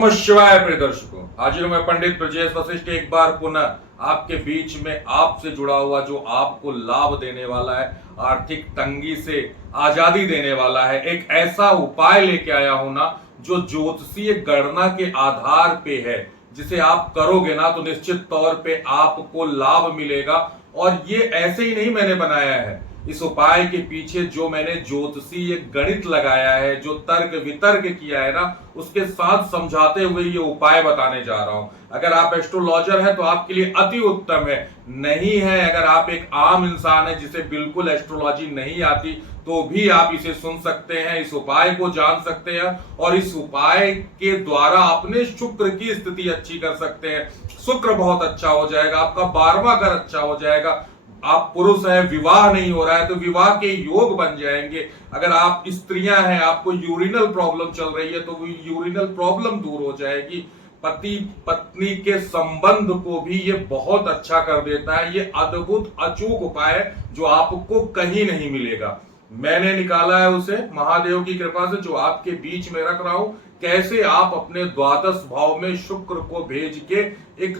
नमः शिवाय प्रिय दर्शकों, हाजिर हूं मैं पंडित ब्रजेश वशिष्ठ एक बार पुनः आपके बीच में आपसे जुड़ा हुआ जो आपको लाभ देने वाला है, आर्थिक तंगी से आजादी देने वाला है। एक ऐसा उपाय लेके आया हूं ना जो ज्योतिषीय गणना के आधार पे है, जिसे आप करोगे ना तो निश्चित तौर पे आपको लाभ मिलेगा। और ये ऐसे ही नहीं मैंने बनाया है, इस उपाय के पीछे जो मैंने ज्योतिषीय गणित लगाया है, जो तर्क वितर्क किया है ना, उसके साथ समझाते हुए ये उपाय बताने जा रहा हूं। अगर आप एस्ट्रोलॉजर हैं तो आपके लिए अति उत्तम है। नहीं है, अगर आप एक आम इंसान है जिसे बिल्कुल एस्ट्रोलॉजी नहीं आती, तो भी आप इसे सुन सकते हैं, इस उपाय को जान सकते हैं और इस उपाय के द्वारा अपने शुक्र की स्थिति अच्छी कर सकते हैं। शुक्र बहुत अच्छा हो जाएगा, आपका 12वां घर अच्छा हो जाएगा। आप पुरुष हैं, विवाह नहीं हो रहा है तो विवाह के योग बन जाएंगे। अगर आप स्त्रियां हैं, आपको यूरिनल प्रॉब्लम चल रही है तो वो यूरिनल प्रॉब्लम दूर हो जाएगी। पति पत्नी के संबंध को भी ये बहुत अच्छा कर देता है। ये अद्भुत अचूक उपाय है जो आपको कहीं नहीं मिलेगा। मैंने निकाला है उसे महादेव की कृपा से, जो आपके बीच में रख रहा हूं। कैसे आप अपने द्वादश भाव में शुक्र को भेज के एक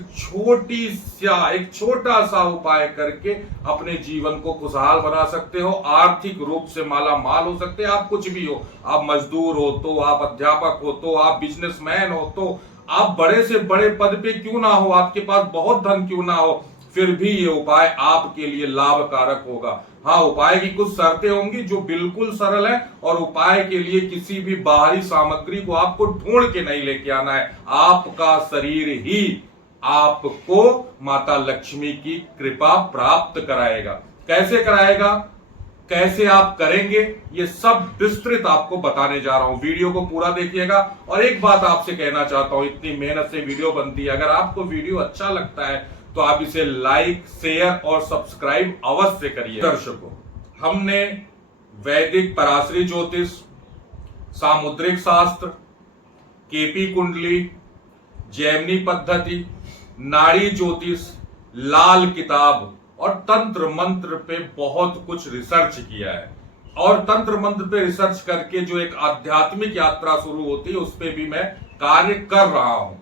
छोटा सा उपाय करके अपने जीवन को खुशहाल बना सकते हो, आर्थिक रूप से माला माल हो सकते हैं। आप कुछ भी हो, आप मजदूर हो तो, आप अध्यापक हो तो, आप बिजनेसमैन हो तो, आप बड़े से बड़े पद पे क्यों ना हो, आपके पास बहुत धन क्यों ना हो, फिर भी ये उपाय आपके लिए लाभकारक होगा। हाँ, उपाय की कुछ शर्तें होंगी जो बिल्कुल सरल है और उपाय के लिए किसी भी बाहरी सामग्री को आपको ढूंढ के नहीं लेके आना है। आपका शरीर ही आपको माता लक्ष्मी की कृपा प्राप्त कराएगा। कैसे कराएगा, कैसे आप करेंगे, ये सब विस्तृत आपको बताने जा रहा हूं। वीडियो को पूरा देखिएगा। और एक बात आपसे कहना चाहता हूं, इतनी मेहनत से वीडियो बनती है, अगर आपको वीडियो अच्छा लगता है तो आप इसे लाइक, शेयर और सब्सक्राइब अवश्य करिए। दर्शकों, हमने वैदिक पराशरी ज्योतिष, सामुद्रिक शास्त्र, केपी कुंडली, जैमिनी पद्धति, नाड़ी ज्योतिष, लाल किताब और तंत्र मंत्र पे बहुत कुछ रिसर्च किया है। और तंत्र मंत्र पे रिसर्च करके जो एक आध्यात्मिक यात्रा शुरू होती है, उस पे भी मैं कार्य कर रहा हूं।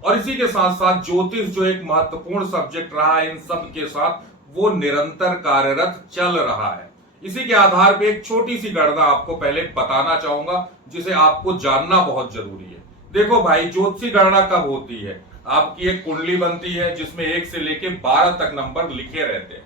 और इसी के साथ साथ ज्योतिष जो एक महत्वपूर्ण सब्जेक्ट रहा है, इन सब के साथ वो निरंतर कार्यरत चल रहा है। इसी के आधार पे एक छोटी सी गणना आपको पहले बताना चाहूंगा, जिसे आपको जानना बहुत जरूरी है। देखो भाई, ज्योतिषी गणना कब होती है? आपकी एक कुंडली बनती है जिसमें 1 से लेके 12 तक नंबर लिखे रहते हैं।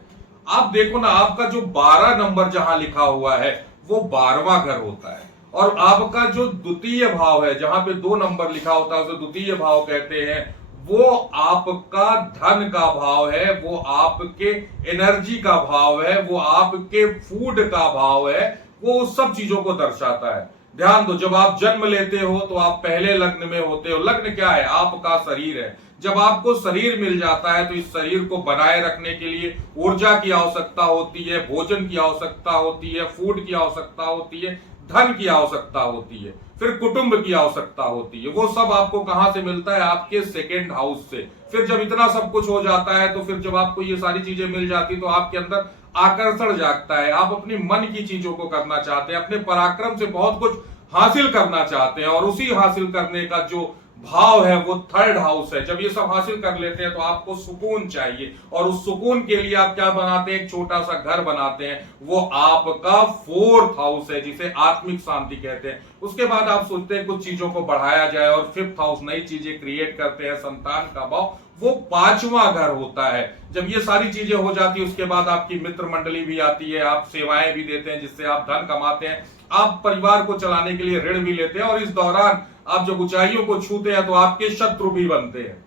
आप देखो ना, आपका जो 12 नंबर जहां लिखा हुआ है वो 12वां घर होता है। और आपका जो द्वितीय भाव है, जहां पे 2 नंबर लिखा होता है, उसे द्वितीय भाव कहते हैं। वो आपका धन का भाव है, वो आपके एनर्जी का भाव है, वो आपके फूड का भाव है, वो उस सब चीजों को दर्शाता है। ध्यान दो, जब आप जन्म लेते हो तो आप पहले लग्न में होते हो। लग्न क्या है? आपका शरीर है। जब आपको शरीर मिल जाता है तो इस शरीर को बनाए रखने के लिए ऊर्जा की आवश्यकता होती है, भोजन की आवश्यकता होती है, फूड की आवश्यकता होती है, धन की आवश्यकता होती है, फिर कुटुंब की आवश्यकता होती है। वो सब आपको कहां से मिलता है? आपके सेकेंड हाउस से। फिर जब इतना सब कुछ हो जाता है तो फिर जब आपको ये सारी चीजें मिल जाती तो आपके अंदर आकर्षण जागता है। आप अपनी मन की चीजों को करना चाहते हैं, अपने पराक्रम से बहुत कुछ हासिल करना चाहते हैं। और उसी हासिल करने का जो भाव है वो थर्ड हाउस है। जब ये सब हासिल कर लेते हैं तो आपको सुकून चाहिए, और उस सुकून के लिए आप क्या बनाते हैं? एक छोटा सा घर बनाते हैं। वो आपका 4th हाउस है, जिसे आत्मिक शांति कहते हैं। उसके बाद आप सोचते हैं कुछ चीजों को बढ़ाया जाए, और 5th हाउस नई चीजें क्रिएट करते हैं, संतान का भाव, वो 5वां घर होता है। जब ये सारी चीजें हो जाती है उसके बाद आपकी मित्र मंडली भी आती है, आप सेवाएं भी देते हैं जिससे आप धन कमाते हैं, आप परिवार को चलाने के लिए ऋण भी लेते हैं। और इस दौरान आप जब ऊंचाइयों को छूते हैं तो आपके शत्रु भी बनते हैं।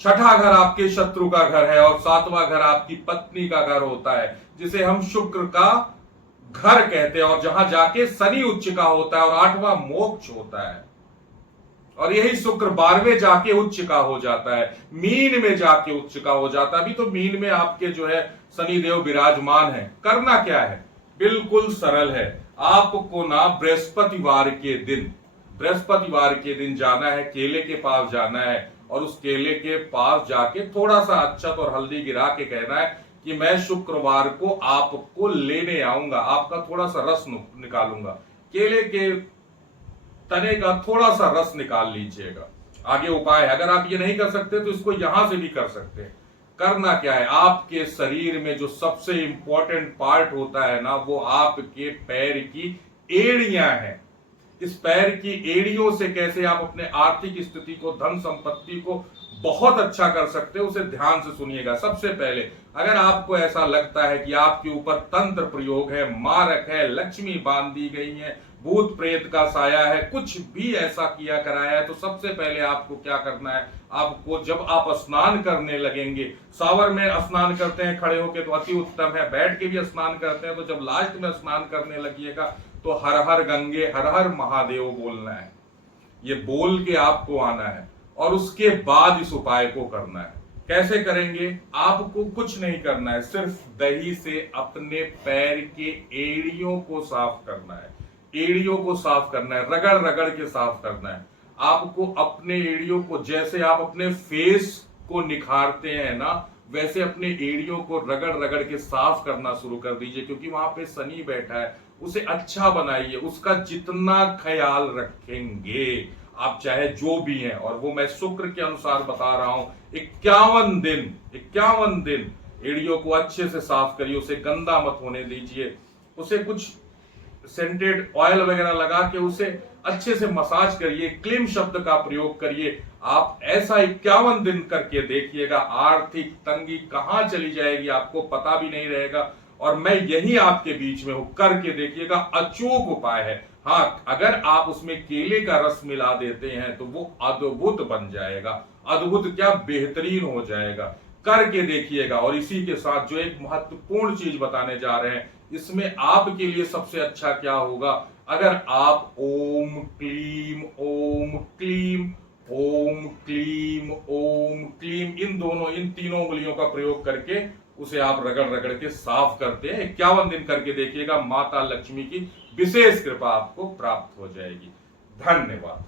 6ठा घर आपके शत्रु का घर है और 7वां घर आपकी पत्नी का घर होता है, जिसे हम शुक्र का घर कहते हैं। और जहां जाके शनि उच्च का होता है, और 8वां मोक्ष होता है। और यही शुक्र 12वें जाके उच्च का हो जाता है, मीन में जाके उच्च का हो जाता है। अभी तो मीन में आपके जो है शनिदेव विराजमान है। करना क्या है? बिल्कुल सरल है। आपको ना बृहस्पतिवार के दिन जाना है, केले के पास जाना है, और उस केले के पास जाके थोड़ा सा अक्षत और हल्दी गिरा के कहना है कि मैं शुक्रवार को आपको लेने आऊंगा, आपका थोड़ा सा रस निकालूंगा। केले के तने का थोड़ा सा रस निकाल लीजिएगा। आगे उपाय है। अगर आप ये नहीं कर सकते तो इसको यहां से भी कर सकते हैं। करना क्या है, आपके शरीर में जो सबसे इंपॉर्टेंट पार्ट होता है ना, वो आपके पैर की एड़ियां हैं। इस पैर की एड़ियों से कैसे आप अपने आर्थिक स्थिति को, धन संपत्ति को बहुत अच्छा कर सकते हो, उसे ध्यान से सुनिएगा। सबसे पहले, अगर आपको ऐसा लगता है कि आपके ऊपर तंत्र प्रयोग है, मारक है, लक्ष्मी बांध दी गई है, भूत प्रेत का साया है, कुछ भी ऐसा किया कराया है, तो सबसे पहले आपको क्या करना है, आपको जब आप स्नान करने लगेंगे, शावर में स्नान करते हैं खड़े होके तो अति उत्तम है, बैठ के भी स्नान करते हैं, तो जब लास्ट में स्नान करने लगिएगा तो हर हर गंगे हर हर महादेव बोलना है। ये बोल के आपको आना है और उसके बाद इस उपाय को करना है। कैसे करेंगे, आपको कुछ नहीं करना है, सिर्फ दही से अपने पैर के एड़ियों को साफ करना है। एड़ियों को साफ करना है, रगड़ रगड़ के साफ करना है। आपको अपने एड़ियों को, जैसे आप अपने फेस को निखारते हैं ना, वैसे अपने एड़ियों को रगड़ रगड़ के साफ करना शुरू कर दीजिए, क्योंकि वहां पे शनि बैठा है। उसे अच्छा बनाइए, उसका जितना ख्याल रखेंगे आप, चाहे जो भी हैं, और वो मैं शुक्र के अनुसार बता रहा हूं, 51 दिन एड़ियों को अच्छे से साफ करिए, उसे गंदा मत होने दीजिए, उसे कुछ सेंटेड ऑयल वगैरह लगा के उसे अच्छे से मसाज करिए, क्लीम शब्द का प्रयोग करिए। आप ऐसा 51 दिन करके देखिएगा, आर्थिक तंगी कहां चली जाएगी आपको पता भी नहीं रहेगा। और मैं यही आपके बीच में हूं, करके देखिएगा, अचूक उपाय है। हाँ, अगर आप उसमें केले का रस मिला देते हैं तो वो अद्भुत बन जाएगा, अद्भुत क्या, बेहतरीन हो जाएगा। करके देखिएगा। और इसी के साथ जो एक महत्वपूर्ण चीज बताने जा रहे हैं, इसमें आपके लिए सबसे अच्छा क्या होगा, अगर आप ओम क्लीम ओम क्लीम ओम क्लीम ओम क्लीम इन तीनों उंगलियों का प्रयोग करके उसे आप रगड़ रगड़ के साफ करते हैं, 51 दिन करके देखिएगा, माता लक्ष्मी की विशेष कृपा आपको प्राप्त हो जाएगी। धन्यवाद।